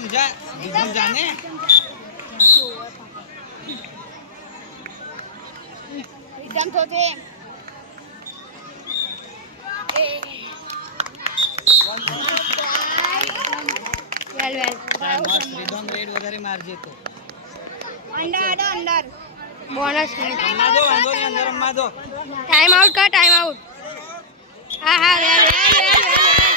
rhythm जा rhythm जाने rhythm तो थे वेल वेल मस्त रिदम रेड वगैरे मारजे तो अंडर बोनस रम्मा दो वांदो नहीं अंदर रम्मा दो टाइम आउट का टाइम आउट हाँ हाँ वेल वेल वेल वेल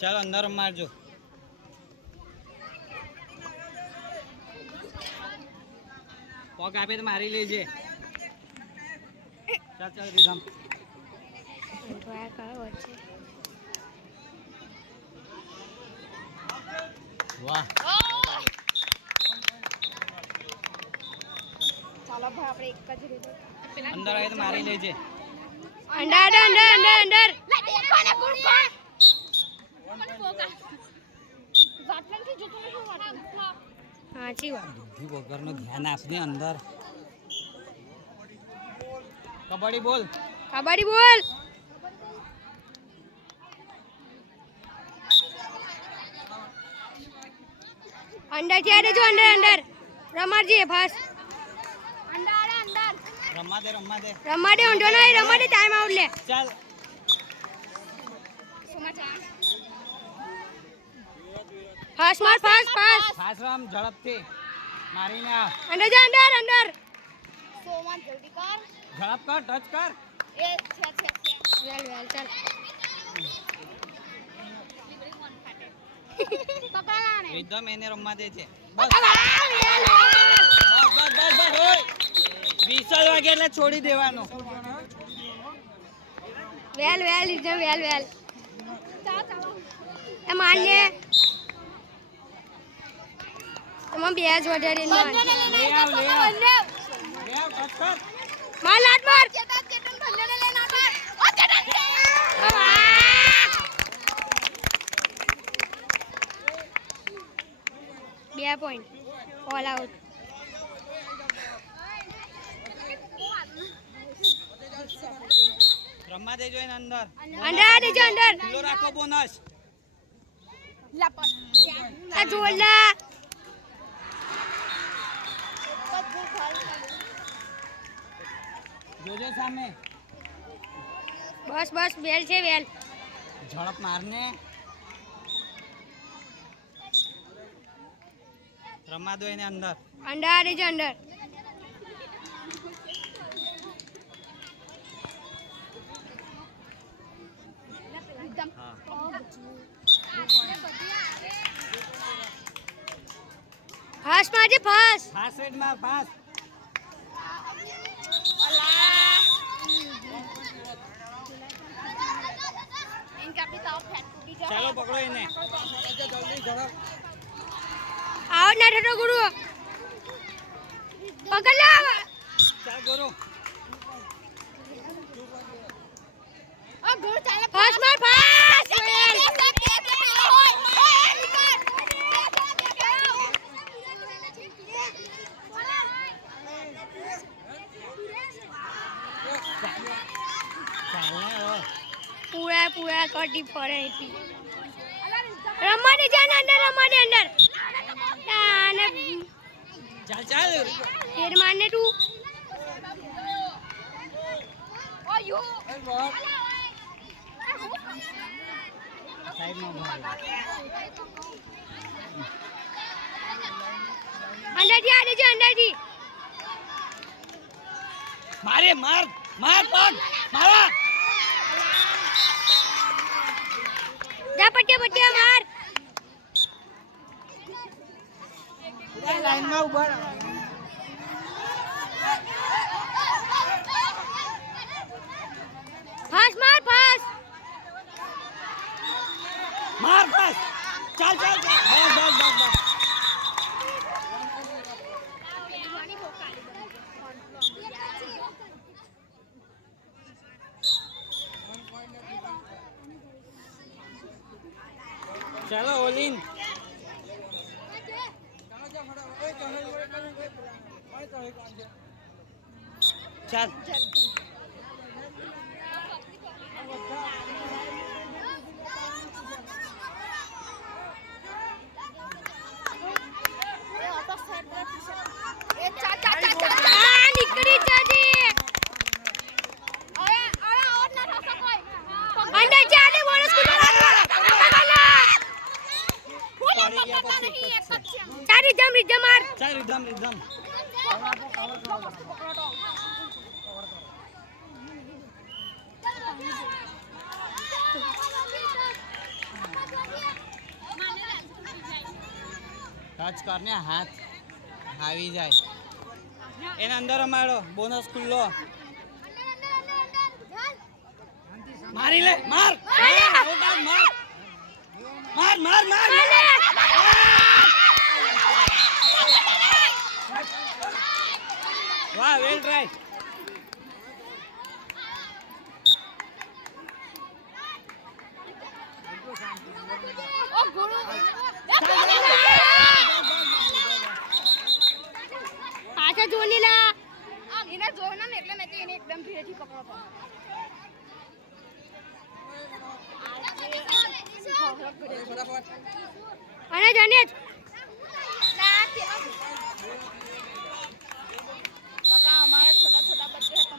चलो अंदर मारजो पग आपे तो मारी लेजे चल चल रिदम वाह ચાલો ભાઈ આપણે એક જ રીતે अंदर आए तो मारी लेजे અંડર અંડર અંડર અંડર લે દેખો ને ગુડ કોણ મને પોકા વાટલન થી જતો નથી વાટલન હાચી વાત બુદ્ધિ વગરનો ધ્યાન આપને અંદર કબડ્ડી બોલ કબડ્ડી બોલ અંડર થી આડે જો અંડર અંડર રમાડજી ફાસ્ટ અંડર અંડર રમવા દે ઊંધો નહીં રમવા દે ટાઈમ આઉટ લે ચાલ ફાસ્ટ માર ફાસ્ટ ફાસ્ટ ફાસ રામ ઝડપથી મારીને આ અંડર જા અંડર અંડર સોમન જલ્દી કર ઝડપ કર ટચ કર એ છે વેલ વેલ ચાલ પકડાને એકદમ એને રમવા દે છે બસ બસ ઓય વિસલ વાગે એટલે છોડી દેવાનો વેલ વેલ એકદમ વેલ વેલ ચાલો એ માનને તમામ બેજ વધારે માન લે આવ ટચ કર માર લાટ માર કેતન ભલ્લે લેના માર ઓ કેતન 2 પોઈન્ટ ઓલ આઉટ રમવા દેજો એને અંદર અંડર દેજો અંડર ખુલ્લો રાખો બોનસ લપટ આ જોલા જોજો સામે બસ બસ વેલ છે વેલ ઝડપ મારને રમવા દો એને અંદર અંડર દેજો અંડર હા ફાસ્ટ મારજે ફાસ્ટ ફાસ રેડ માર ફાસ ચાલો પકડો એને આઉટ ના થતો ગુરુ પકડ લે ચાલ ગુરુ ફાસ્ટ માર ફાસ્ટ વેલ પૂરા પૂરા કટી ફરે હતી રમવા દે જાન અંદર રમવા દે અંદર તાને ચાલ ચાલ તેર મારને તું ઓ યુ સાઈડમાં માર અંદર થી આડે છે અંદર થી મારે માર માર પગ મારા જા પટ્યા પટ્યા માર લાઈનમાં ઉભા ફાસ્ટ માર ફાસ્ટ માર બસ ચાલ ચાલ બસ બસ બસ બસ ચાલો ઓલિન ચાલ નીકળી જજે અંદર ચાલે બોનસ ચારી જમ રીજમ માર ચાલ રીધમ ટચ કરને હાથ આવી જાય એના અંદર અમારો બોનસ ખુલ્લો મારી લે માર માર માર માર વાહ વેલ ટ્રાય પાછા જોલી લા એને જોના ને એટલે મેં એને એકદમ ધીરેથી પકડો અને જાને